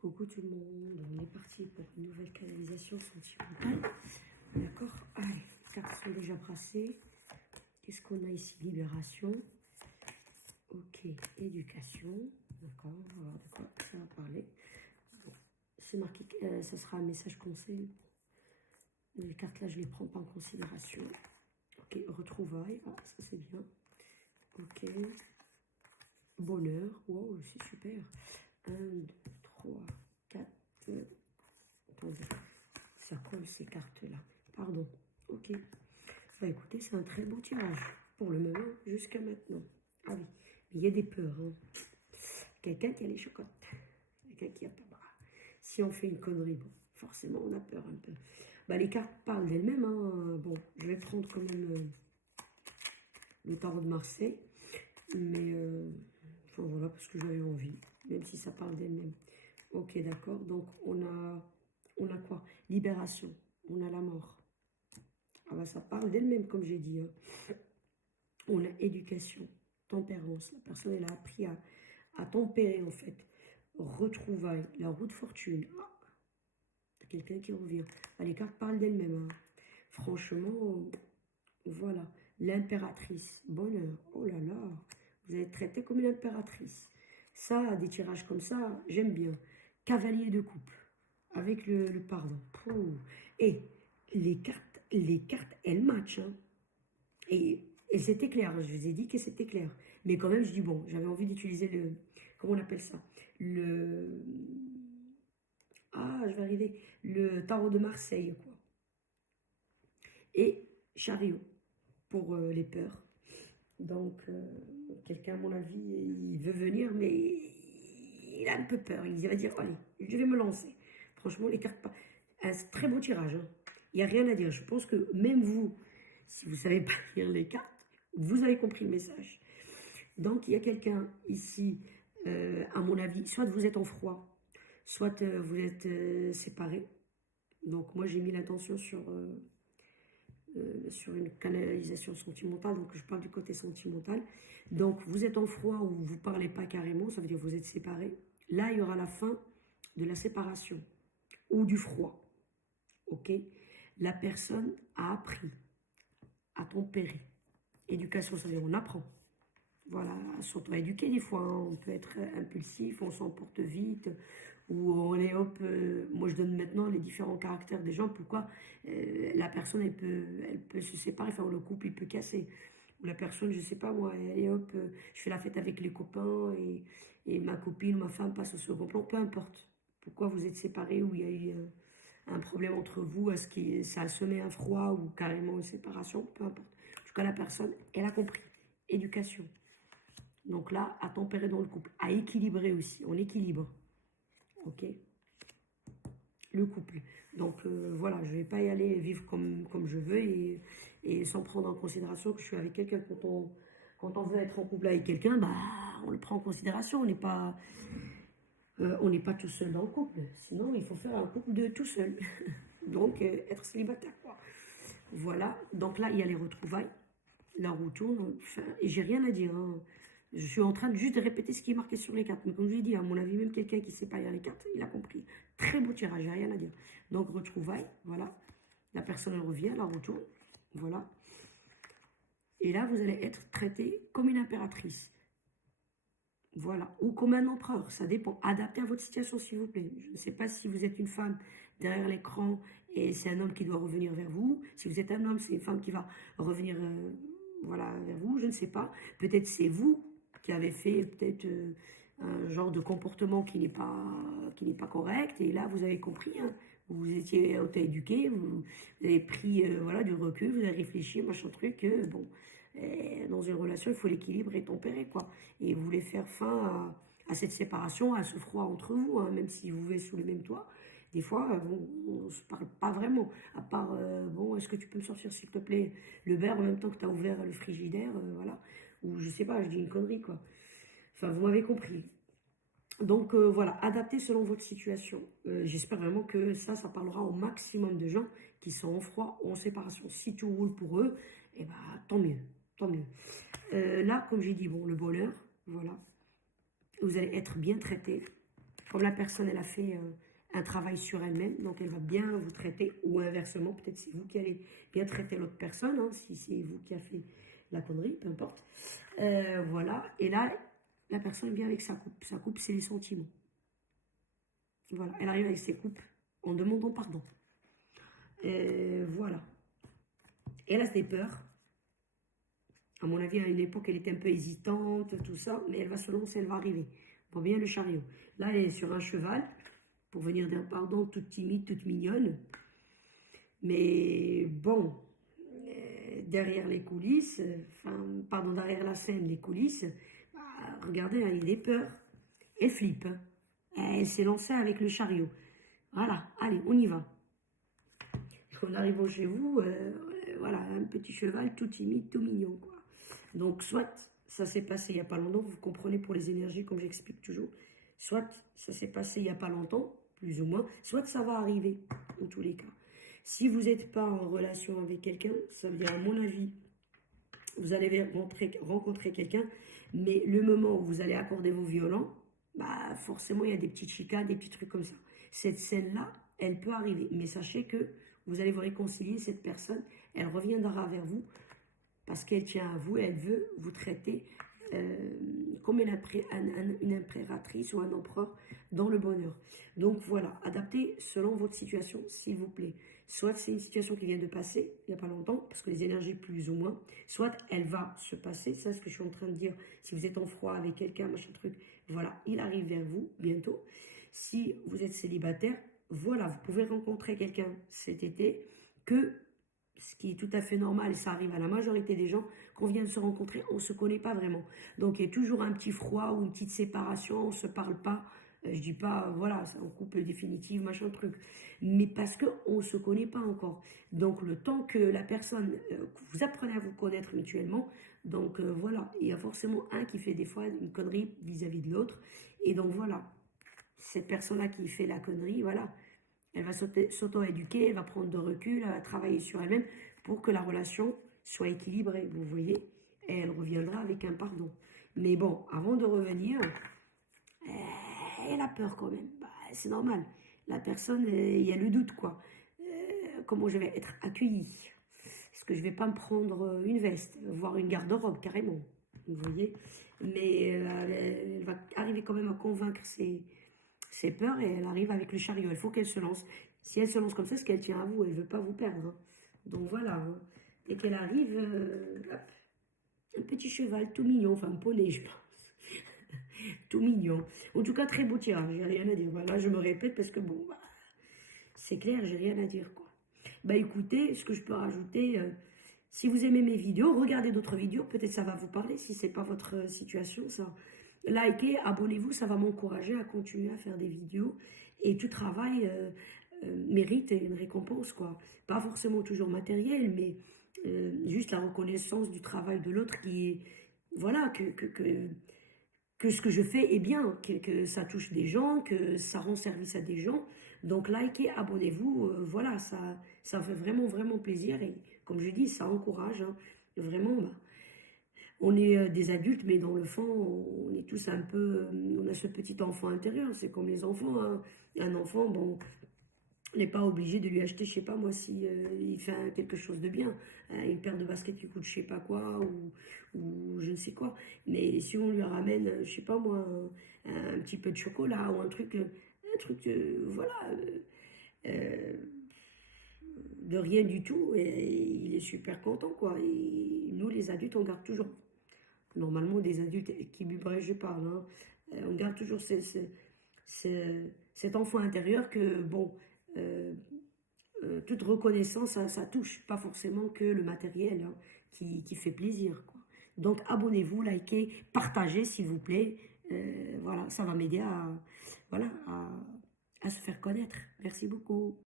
Coucou tout le monde, on est parti pour une nouvelle canalisation sentimentale. D'accord. Allez, les cartes sont déjà brassées. Qu'est-ce qu'on a ici? Libération. Ok, éducation. D'accord, on va voir de quoi ça va parler. Bon, c'est marqué que ça sera un message conseil. Les cartes là, je ne les prends pas en considération. Ok, retrouvailles. Ah, ça c'est bien. Ok. Bonheur. Wow, c'est super. 1, 2, 3, 4. Attendez. Ça colle ces cartes-là. Pardon. Ok. Bah écoutez, c'est un très beau tirage. Pour le moment, jusqu'à maintenant. Ah oui. Mais il y a des peurs. Hein. Quelqu'un qui a les chocottes. Quelqu'un qui a pas. Bah, si on fait une connerie, bon, forcément, on a peur un peu. Bah, les cartes parlent d'elles-mêmes. Hein. Bon, je vais prendre quand même le tarot de Marseille. Mais, enfin voilà, parce que j'avais envie. Même si ça parle d'elle-même. Ok, d'accord. Donc, on a quoi? Libération. On a la mort. Ah bah, ça parle d'elle-même, comme j'ai dit. Hein. On a éducation, tempérance. La personne, elle a appris à tempérer, en fait. Retrouvailles, la roue de fortune. Ah, quelqu'un qui revient. Ah, les cartes parlent d'elles-mêmes. Hein. Franchement, voilà. L'impératrice, bonheur. Oh là là, vous êtes traité comme une impératrice. Ça, des tirages comme ça, j'aime bien. Cavalier de coupe, avec le pardon. Pouh. Et les cartes, elles matchent. Hein. Et c'était clair, je vous ai dit que c'était clair. Mais quand même, je dis, bon, j'avais envie d'utiliser le... Comment on appelle ça? Ah, je vais arriver. Le tarot de Marseille, quoi. Et chariot, pour les peurs. Donc, quelqu'un, à mon avis, il veut venir, mais il a un peu peur. Il va dire, allez, je vais me lancer. Franchement, les cartes... Un très beau tirage. Hein. Il n'y a rien à dire. Je pense que même vous, si vous ne savez pas lire les cartes, vous avez compris le message. Donc, il y a quelqu'un ici, à mon avis, soit vous êtes en froid, soit vous êtes séparés. Donc, moi, j'ai mis l'intention sur une canalisation sentimentale, donc je parle du côté sentimental. Donc, vous êtes en froid ou vous ne parlez pas carrément, ça veut dire que vous êtes séparés. Là, il y aura la fin de la séparation ou du froid. Ok? La personne a appris à tempérer. Éducation, ça veut dire on apprend. Voilà, surtout éduquer des fois, hein. On peut être impulsif, on s'emporte vite, ou on est hop, moi je donne maintenant les différents caractères des gens, pourquoi la personne elle peut se séparer, enfin le couple il peut casser, ou la personne, je sais pas moi, elle est hop, je fais la fête avec les copains, et ma copine, ma femme passe au second plan, peu importe, pourquoi vous êtes séparés, ou il y a eu un problème entre vous, est-ce que ça a semé un froid, ou carrément une séparation, peu importe. En tout cas la personne, elle a compris, éducation. Donc là, à tempérer dans le couple, à équilibrer aussi, on équilibre, ok, le couple. Donc voilà, je ne vais pas y aller vivre comme je veux et sans prendre en considération que je suis avec quelqu'un. Quand on veut être en couple avec quelqu'un, bah, on le prend en considération, on n'est pas tout seul dans le couple. Sinon, il faut faire un couple de tout seul. Donc, être célibataire, quoi. Voilà, donc là, il y a les retrouvailles, la roue tourne, enfin, et j'ai rien à dire, hein. Je suis en train de juste de répéter ce qui est marqué sur les cartes. Mais comme je l'ai dit, à mon avis, même quelqu'un qui ne sait pas lire les cartes, il a compris. Très beau tirage, j'ai rien à dire. Donc, retrouvailles, voilà. La personne elle revient, la retourne, voilà. Et là, vous allez être traité comme une impératrice. Voilà. Ou comme un empereur, ça dépend. Adaptez à votre situation, s'il vous plaît. Je ne sais pas si vous êtes une femme derrière l'écran et c'est un homme qui doit revenir vers vous. Si vous êtes un homme, c'est une femme qui va revenir voilà, vers vous. Je ne sais pas. Peut-être c'est vous qui avez fait peut-être un genre de comportement qui n'est pas correct. Et là, vous avez compris. Hein. Vous étiez auto-éduqué, vous avez pris voilà, du recul, vous avez réfléchi, machin truc. Bon, dans une relation, il faut l'équilibre et tempérer, quoi. Et vous voulez faire fin à cette séparation, à ce froid entre vous, hein, même si vous vivez sous le même toit. Des fois, bon, on ne se parle pas vraiment, à part, bon, est-ce que tu peux me sortir, s'il te plaît, le verre en même temps que tu as ouvert le frigidaire, voilà. Ou je sais pas, je dis une connerie, quoi. Enfin, vous m'avez compris. Donc voilà, adaptez selon votre situation. J'espère vraiment que ça parlera au maximum de gens qui sont en froid ou en séparation. Si tout roule pour eux, eh ben, tant mieux, tant mieux. Là, comme j'ai dit, bon, le bonheur, voilà. Vous allez être bien traité. Comme la personne, elle a fait un travail sur elle-même, donc elle va bien vous traiter, ou inversement, peut-être c'est vous qui allez bien traiter l'autre personne, hein, si c'est vous qui a fait la connerie, peu importe. Voilà, et là, la personne vient avec sa coupe. Sa coupe, c'est les sentiments. Voilà, elle arrive avec ses coupes en demandant pardon. Voilà. Et elle a des peurs. À mon avis, à une époque, elle était un peu hésitante, tout ça, mais elle va se lancer, elle va arriver. Bon, bien le chariot. Là, elle est sur un cheval, pour venir d'un pardon, toute timide, toute mignonne. Mais bon, derrière les coulisses, enfin, pardon, derrière la scène, les coulisses, bah, regardez, hein, il y a des peurs. Elle flippe, hein. Elle s'est lancée avec le chariot. Voilà, allez, on y va. En arrivant chez vous, voilà, un petit cheval tout timide, tout mignon, quoi. Donc, soit ça s'est passé il n'y a pas longtemps, vous comprenez pour les énergies, comme j'explique toujours, soit ça s'est passé il n'y a pas longtemps, plus ou moins, soit ça va arriver, en tous les cas. Si vous n'êtes pas en relation avec quelqu'un, ça veut dire, à mon avis, vous allez rencontrer quelqu'un, mais le moment où vous allez accorder vos violons, bah forcément, il y a des petites chicanes, des petits trucs comme ça. Cette scène-là, elle peut arriver, mais sachez que vous allez vous réconcilier, cette personne, elle reviendra vers vous parce qu'elle tient à vous, elle veut vous traiter comme une impératrice ou un empereur dans le bonheur. Donc voilà, adaptez selon votre situation, s'il vous plaît. Soit c'est une situation qui vient de passer, il n'y a pas longtemps, parce que les énergies plus ou moins, soit elle va se passer, c'est ce que je suis en train de dire, si vous êtes en froid avec quelqu'un, machin truc, voilà, il arrive vers vous bientôt. Si vous êtes célibataire, voilà, vous pouvez rencontrer quelqu'un cet été que ce qui est tout à fait normal, et ça arrive à la majorité des gens, qu'on vient de se rencontrer, on ne se connaît pas vraiment. Donc il y a toujours un petit froid ou une petite séparation, on ne se parle pas. Je dis pas, voilà, c'est un couple définitif, machin truc. Mais parce qu'on ne se connaît pas encore. Donc le temps que la personne, que vous apprenez à vous connaître mutuellement, donc voilà, il y a forcément un qui fait des fois une connerie vis-à-vis de l'autre. Et donc voilà, cette personne-là qui fait la connerie, voilà, elle va s'auto-éduquer, elle va prendre de recul, elle va travailler sur elle-même pour que la relation soit équilibrée, vous voyez. Et elle reviendra avec un pardon. Mais bon, avant de revenir, elle a peur quand même. Bah, c'est normal. La personne, il y a le doute, quoi. Comment je vais être accueillie? Est-ce que je vais pas me prendre une veste, voire une garde-robe, carrément? Vous voyez. Mais elle va arriver quand même à convaincre ses peurs et elle arrive avec le chariot. Il faut qu'elle se lance. Si elle se lance comme ça, c'est qu'elle tient à vous. Elle ne veut pas vous perdre, hein. Donc voilà, hein. Et qu'elle arrive, hop, un petit cheval tout mignon, enfin un poney, je pense. Tout mignon. En tout cas, très beau tirage, j'ai rien à dire. Voilà, je me répète parce que bon, bah, c'est clair, j'ai rien à dire, quoi. Bah écoutez, ce que je peux rajouter, si vous aimez mes vidéos, regardez d'autres vidéos, peut-être ça va vous parler si c'est pas votre situation, ça. Likez, abonnez-vous, ça va m'encourager à continuer à faire des vidéos. Et tout travail mérite une récompense, quoi. Pas forcément toujours matériel, mais juste la reconnaissance du travail de l'autre qui est, voilà, que ce que je fais est bien, que ça touche des gens, que ça rend service à des gens. Donc likez, abonnez-vous, voilà, ça fait vraiment, vraiment plaisir. Et comme je dis, ça encourage, hein, vraiment. Bah, on est des adultes, mais dans le fond, on est tous un peu, on a ce petit enfant intérieur. C'est comme les enfants, hein. Un enfant, bon, on n'est pas obligé de lui acheter, je sais pas moi, si il fait quelque chose de bien, une paire de baskets qui coûte je sais pas quoi, ou je ne sais quoi. Mais si on lui ramène, je sais pas moi, un petit peu de chocolat ou un truc, voilà, euh, de rien du tout, et il est super content, quoi. Et nous, les adultes, on garde toujours, normalement, des adultes équilibrés, je parle, hein, on garde toujours cet enfant intérieur que, bon, euh, toute reconnaissance, ça touche, pas forcément que le matériel, hein, qui fait plaisir, quoi. Donc abonnez-vous, likez, partagez s'il vous plaît. Voilà, ça va m'aider à, voilà, à se faire connaître. Merci beaucoup.